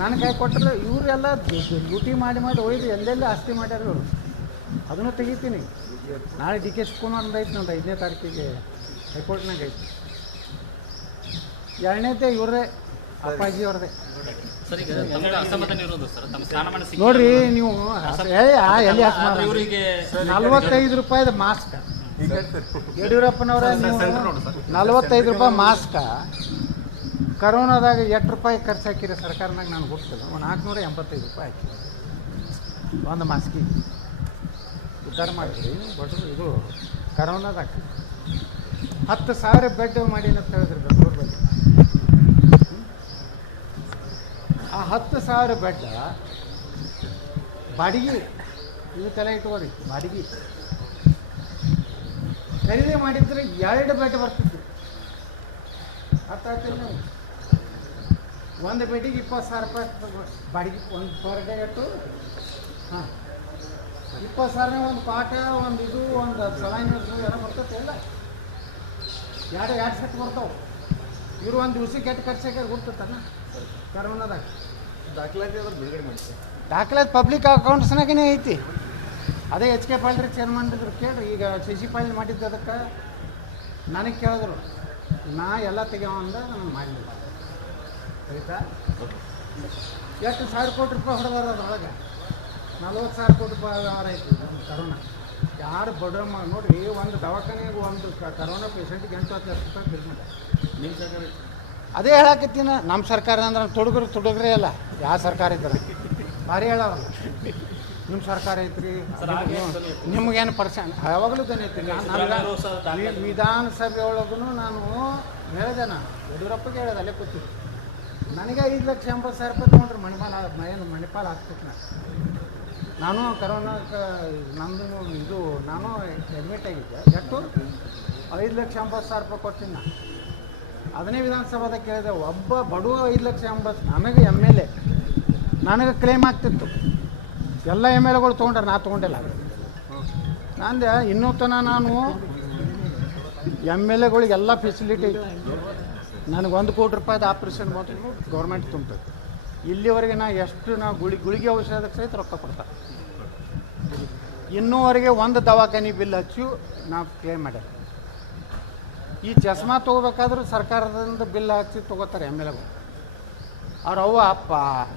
ನನ್ನ ಕೈ ಕೊಟ್ಟರೆ ಇವರೆಲ್ಲ ಡ್ಯೂಟಿ ಮಾಡಿ ಮಾಡಿ ಒಯ್ದು ಎಲ್ಲೆಲ್ಲಿ ಆಸ್ತಿ ಮಾಡ್ಯಾರ ಇವರು. ಅದನ್ನು ತೆಗಿತೀನಿ. ನಾಳೆ ಡಿ ಕೆ ಶಿವಕುಮಾರ್ ಐತಿ ನಂದು ಐದನೇ ತಾರೀಕಿಗೆ ಹೈಕೋರ್ಟ್ನಾಗ ಐತಿ. ಎರಡನೇದೇ ಇವ್ರದೇ ಅಪ್ಪಾಜಿ ಅವ್ರದೇ ಸರ್ ಈಗ ತಮಗೆ ಅಸಮಾಧಾನ ಇರೋದು ಸರ್ ತಮ್ಮ ಸ್ಥಾನಮಾನ ಸಿಕ್ಕಿಲ್ಲ. ನೋಡ್ರಿ ನೀವು ಎಲ್ಲಿ ನಲ್ವತ್ತೈದು ರೂಪಾಯಿದ ಮಾಸ್ಕ್. ಯಡಿಯೂರಪ್ಪನವರ ನೀವು ನಲ್ವತ್ತೈದು ರೂಪಾಯಿ ಮಾಸ್ಕ. ಕರೋನಾದಾಗ ಎಷ್ಟು ರೂಪಾಯಿ ಖರ್ಚು ಹಾಕಿರಿ ಸರ್ಕಾರನಾಗ ನಾನು ಗೊತ್ತಿಲ್ಲ. ಒಂದು ನಾಲ್ಕುನೂರ ಎಂಬತ್ತೈದು ರೂಪಾಯಿ ಹಾಕಿ. ಒಂದು ಮಾಸ್ಕಿ. ಉದ್ಧಾರ ಮಾಡಿದ್ರಿ. ಬಟ್ ಇದು ಕರೋನಾದಾಗ ಹತ್ತು ಸಾವಿರ ಬೆಡ್ ಮಾಡಿ ಅಂತ ಹೇಳಿದ್ರು ಬೆಂಗಳೂರು ಬಗ್ಗೆ. ಆ ಹತ್ತು ಸಾವಿರ ಬೆಡ್ ಬಾಡಿಗೆ ಇದು ತಲೆ ಇಟ್ಕೋರಿ ಬಾಡಿಗೆ. ಖರೀದಿ ಮಾಡಿದ್ರೆ ಎರಡು ಬೆಡ್ ಬರ್ತಿತ್ತು. ಅರ್ಥ ಆಗ್ತಿಲ್ಲ ಒಂದು ಬೆಡಿಗೆ ಇಪ್ಪತ್ತು ಸಾವಿರ ರೂಪಾಯಿ ಬಾಡಿಗೆ ಒಂದು ಪರ್ ಡೇ ಇಟ್ಟು ಹಾಂ. ಇಪ್ಪತ್ತು ಸಾವಿರ ಒಂದು ಪಾಠ ಒಂದು ಇದು ಒಂದು ಸಲಾಯಿನ ಎಲ್ಲ ಬರ್ತೈತೆ ಇಲ್ಲ ಎರಡು ಎರಡು ಸೆಟ್ ಬರ್ತಾವೆ. ಇವರು ಒಂದು ದಿವ್ಸಕ್ಕೆ ಎಷ್ಟು ಖರ್ಚಾಗ ಗೊತ್ತತ್ತಲ್ಲ ಕರೋನಾದಾಗ. ದಾಖಲಾತಿ ಅದ್ರ ಬಿಡುಗಡೆ ಮಾಡಿ ದಾಖಲಾತಿ ಪಬ್ಲಿಕ್ ಅಕೌಂಟ್ಸ್ನಾಗೇ ಐತಿ. ಅದೇ ಎಚ್ ಕೆ ಪಾಲ್ರಿ ಚೇರ್ಮನ್ ಇದ್ರು ಕೇಳ್ರಿ ಈಗ ಶಶಿ ಪಾಲ್ ಮಾಡಿದ್ದು ಅದಕ್ಕೆ ನನಗೆ ಕೇಳಿದ್ರು ನಾ ಎಲ್ಲ ತೆಗಿಯೋ ಅಂದ ನಾನು ಮಾಡಲಿಲ್ಲ. ಆಯ್ತಾ? ಎಷ್ಟು ಸಾವಿರ ಕೋಟಿ ರೂಪಾಯಿ ಹೊಡೆದಾರ ಅದ್ರೊಳಗೆ? ನಲ್ವತ್ತು ಸಾವಿರ ಕೋಟಿ ರೂಪಾಯಿ ವ್ಯವಹಾರ ಐತಿ ಇದು ಕರೋನಾ. ಯಾರು ಬಡ ನೋಡಿರಿ ಒಂದು ದವಾಖಾನೆಗೆ ಒಂದು ಕರೋನಾ ಪೇಷಂಟ್ಗೆ ಎಂಟು ಹತ್ತು ಲಕ್ಷ ರೂಪಾಯಿ ಬಿಲ್ ನಿಮ್ಮ ಸರ್ಕಾರ ಅದೇ ಹೇಳಕತ್ತೀನ ನಮ್ಮ ಸರ್ಕಾರ ಅಂದ್ರೆ ತುಡುಗರು ತೊಡಗ್ರೆ ಅಲ್ಲ ಯಾವ ಸರ್ಕಾರ ಇದ್ರೆ. ಭಾರಿ ಹೇಳವಲ್ಲ ನಿಮ್ಮ ಸರ್ಕಾರ ಐತ್ರಿ ನಿಮಗೇನು ಪರ್ಸೆಂಟ್ ಯಾವಾಗಲೂ ದನಿ ಐತಿ ನಾನು ವಿಧಾನಸಭೆ ಒಳಗೂ ನಾನು ಹೇಳಿದೆ ನಾನು. ಯಡಿಯೂರಪ್ಪಗೆ ಹೇಳಿದೆ ಅಲ್ಲೇ ಕೂತಿದ್ದೆ. ನನಗೆ ಐದು ಲಕ್ಷ ಎಂಬತ್ತು ಸಾವಿರ ರೂಪಾಯಿ ತೊಗೊಂಡ್ರೆ, ಮಣಿಪಾಲ ಏನು ಮಣಿಪಾಲ ಹಾಕ್ಬಿಟ್ಟು ನಾನು ಕರೋನಾಕ್ಕೆ ನಂದು ಇದು, ನಾನು ಅಡ್ಮಿಟ್ ಆಗಿದ್ದೆ. ಎಷ್ಟು? ಐದು ಲಕ್ಷ ಎಂಬತ್ತು ಸಾವಿರ ರೂಪಾಯಿ ಕೊಡ್ತೀನಿ ನಾನು ಅದನ್ನೇ ವಿಧಾನಸಭಾದಾಗ ಕೇಳಿದೆ, ಒಬ್ಬ ಬಡವ ಐದು ಲಕ್ಷ ಎಂಬತ್ತು ನನಗೆ ಎಂ ಎಲ್ ಎ ನನಗೆ ಕ್ಲೇಮ್ ಆಗ್ತಿತ್ತು. ಎಲ್ಲ ಎಂ ಎಲ್ ಎಗಳು ತೊಗೊಂಡ್ರೆ, ನಾ ತೊಗೊಂಡಿಲ್ಲ. ನಂದೆ ಇನ್ನೂ ತನ ನಾನು ಎಂ ಎಲ್ ಎಗಳಿಗೆಲ್ಲ ಫೆಸಿಲಿಟಿ ನನಗೆ ಒಂದು ಕೋಟಿ ರೂಪಾಯಿದ ಆಪ್ರೇಷನ್ ಮಾತ್ರ ಗೌರ್ಮೆಂಟ್ ತುಂಬ್ತದೆ. ಇಲ್ಲಿವರೆಗೆ ನಾ ಎಷ್ಟು ನಾ ಗುಳಿ, ಗುಳಿಗೆ ಔಷಧಕ್ಕೆ ಸಹಿತ ರೊಕ್ಕ ಕೊಡ್ತಾರೆ ಇನ್ನೂವರೆಗೆ ಒಂದು ದವಾಖಾನೆ ಬಿಲ್ ಹಚ್ಚಿ ನಾ ಕ್ಲೇಮ್ ಮಾಡ್ಯಾರ. ಈ ಚಸ್ಮಾ ತೊಗೋಬೇಕಾದ್ರೂ ಸರ್ಕಾರದಿಂದ ಬಿಲ್ ಹಚ್ಚಿ ತೊಗೋತಾರೆ ಎಂ ಎಲ್ ಎಗಳು ಅವ್ರ ಅವ್ವ, ಅಪ್ಪ,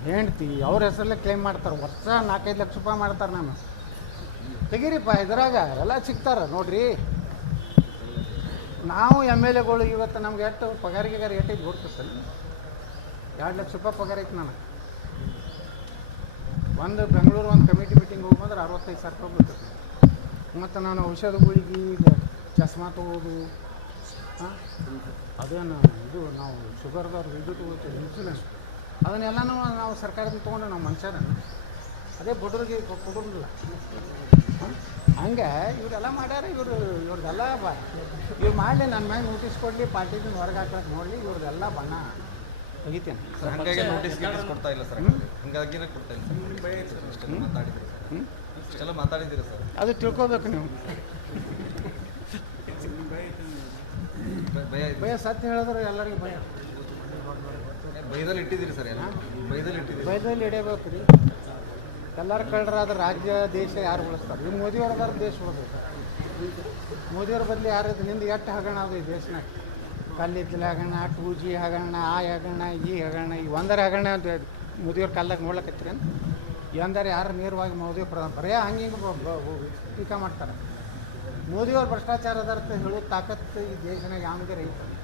ಹೆಂಡ್ತಿ ಅವ್ರ ಹೆಸರಲ್ಲೇ ಕ್ಲೇಮ್ ಮಾಡ್ತಾರೆ. ವರ್ಷ ನಾಲ್ಕೈದು ಲಕ್ಷ ರೂಪಾಯಿ ಮಾಡ್ತಾರೆ ನಾನು ತೆಗೀರಿಪ್ಪ ಇದ್ರಾಗ ಎಲ್ಲ ಸಿಗ್ತಾರೆ ನೋಡ್ರಿ. ನಾವು ಎಂ ಎಲ್ ಎಗಳು ಇವತ್ತು ನಮ್ಗೆ ಎಷ್ಟು ಪಗಾರಿಗೆ ಎಟ್ಟಿದ್ದು ಗೊತ್ತಿರ್ತಲ್ಲ ಎರಡು ಲಕ್ಷ ರೂಪಾಯಿ ಪಗಾರ ಐತೆ ನನಗೆ. ಒಂದು ಬೆಂಗಳೂರು ಒಂದು ಕಮಿಟಿ ಮೀಟಿಂಗ್ ಹೋಗ್ಬಂದ್ರೆ ಅರವತ್ತೈದು ಸಾವಿರ ರೂಪಾಯಿ ಬೀಳ್ತದೆ. ಮತ್ತು ನಾನು ಔಷಧಗಳಿಗೆ ಚಸ್ಮಾ ತೊಗೋದು, ಹಾಂ? ಅದೇನು ಇದು ನಾವು ಶುಗರ್ದವ್ರು ಇದು ತೊಗೋತೀವಿ ಇನ್ಸುಲೆನ್ಸ್ ಅದನ್ನೆಲ್ಲನೂ ನಾವು ಸರ್ಕಾರದಿಂದ ತೊಗೊಂಡು ನಾವು ಮನುಷ್ಯರ ಅದೇ ಬಡವ್ರಿಗೆ ಕೊಡೋದಿಲ್ಲ? ಹಂಗೆ ಇವರೆಲ್ಲ ಮಾಡ್ಯಾರ ಇವರು ಇವ್ರದ್ದೆಲ್ಲ ಬ ಇವ್ರು ಮಾಡಲಿ ನನ್ನ ಮ್ಯಾಗ ನೋಟಿಸ್ ಕೊಡಲಿ ಪಾರ್ಟಿದಿಂದ ಹೊರಗೆ ಹಾಕಕ್ಕೆ ನೋಡಲಿ ಇವ್ರದ್ದೆಲ್ಲ ಬಣ್ಣ ತೆಗಿತೇನೆ ಸರ್ ಹಂಗಾಗಿ ನೋಟಿಸ್ ಗೀಟಿಸ್ ಕೊಡ್ತಾ ಇಲ್ಲ ಸರ್ ಹಂಗಾಗಿ ಕೊಡ್ತಾ ಇಲ್ಲ ಸರ್. ಇಷ್ಟೆಲ್ಲ ಮಾತಾಡಿದ್ರಿ ಸರ್ ಹ್ಞೂ ಇಷ್ಟೆಲ್ಲ ಮಾತಾಡಿದ್ದೀರಿ ಸರ್? ಅದು ತಿಳ್ಕೊಬೇಕು ನೀವು. ಭಯ- ಭಯ ಸತ್ಯ ಹೇಳಿದ್ರೆ ಎಲ್ಲರಿಗೂ ಭಯ. ಭಯದಲ್ಲಿ ಇಟ್ಟಿದ್ದೀರಿ ಸರ್ ಎಲ್ಲ ಭಯದಲ್ಲಿ ಇಟ್ಟಿದ್ದೀರಿ. ಭಯದಲ್ಲಿ ಹಿಡಿಯಬೇಕು ರೀ. ಎಲ್ಲರ ಕಳ್ಳರಾದ ರಾಜ್ಯ, ದೇಶ ಯಾರು ಉಳಿಸ್ತಾರೆ? ಇವ್ರು ಮೋದಿಯವ್ರದಾರ ದೇಶ ಉಳಿಸ್ತಾರೆ ಮೋದಿಯವ್ರ ಬದಲು ಯಾರು ನಿಂದು ಎಷ್ಟು ಹಗರಣ ಅದು ಈ ದೇಶನಾಗ? ಕಲ್ಲಿದ್ದಲ ಹಗರಣ ಟೂ ಜಿ ಹಗರಣ, ಆ ಹಗರಣ, ಈ ಹಗರಣ, ಈ ಒಂದರ ಹಗರಣ ಅಂತ ಮೋದಿಯವ್ರ ಕಾಲದಾಗ ನೋಡ್ಲಕತ್ತೀರಿ ಅಂತ. ಎಂದರೆ ಯಾರು ನೇರವಾಗಿ ಮೋದಿ ಪ್ರಧಾನ ಬರೇ ಹಂಗೆ ಟೀಕಾ ಮಾಡ್ತಾರೆ. ಮೋದಿಯವ್ರ ಭ್ರಷ್ಟಾಚಾರದ ಅರ್ಥ ಹೇಳೋ ತಾಕತ್ತು ಈ ದೇಶನಾಗ ಯಾವುದೇ ಐತೆ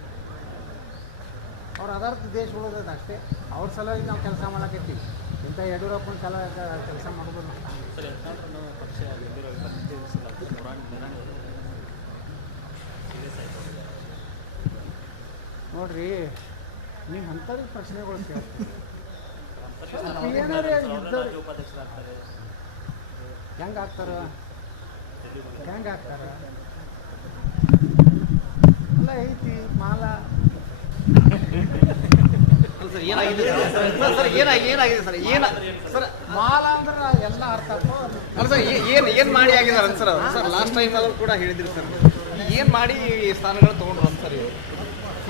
ಅವ್ರ ಅದಾರ್ಥ ದೇಶ ಉಳಿದದ ಅಷ್ಟೇ. ಅವ್ರ ಸಲುವಾಗಿ ನಾವು ಕೆಲಸ ಮಾಡಕತ್ತೀವಿ. ಇಂಥ ಯಡಿಯೂರಪ್ಪನ ಕಲ ಕೆಲಸ ಮಾಡೋದಿಲ್ಲ ನೋಡ್ರಿ ನೀವು ಅಂಥದ್ದು ಪ್ರಶ್ನೆಗಳು ಹೆಂಗೆ ಆಗ್ತಾರ? ಹೆಂಗೆ ಆಗ್ತಾರ? ಅಲ್ಲ ಐತಿ ಮಾಲ. ಸರ್ ಏನಾಗಿದೆ ಸರ್? ಏನಾಗಿ ಏನಾಗಿದೆ ಸರ್? ಏನ ಸರ್ ಮಾಲ ಅಂದ್ರೆ ಎಲ್ಲ ಅರ್ಥ ಅಲ್ಲ ಸರ್ ಏನು ಏನು ಮಾಡಿ ಆಗಿದ್ದಾರೆ ಸರ್ ಸರ್ ಲಾಸ್ಟ್ ಟೈಮ್ ಆದರೂ ಕೂಡ ಹೇಳಿದ್ರಿ ಸರ್. ಏನು ಮಾಡಿ ಸ್ಥಾನಗಳು ತೊಗೊಂಡ್ರು ಅಂತ ಸರ್ ಇವರು?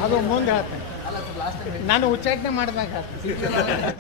ಅದು ಮುಂದೆ ಹೇಳ್ತೇನೆ. ನಾನು ಉಚ್ಚಾಟನೆ ಮಾಡಿದಾಗ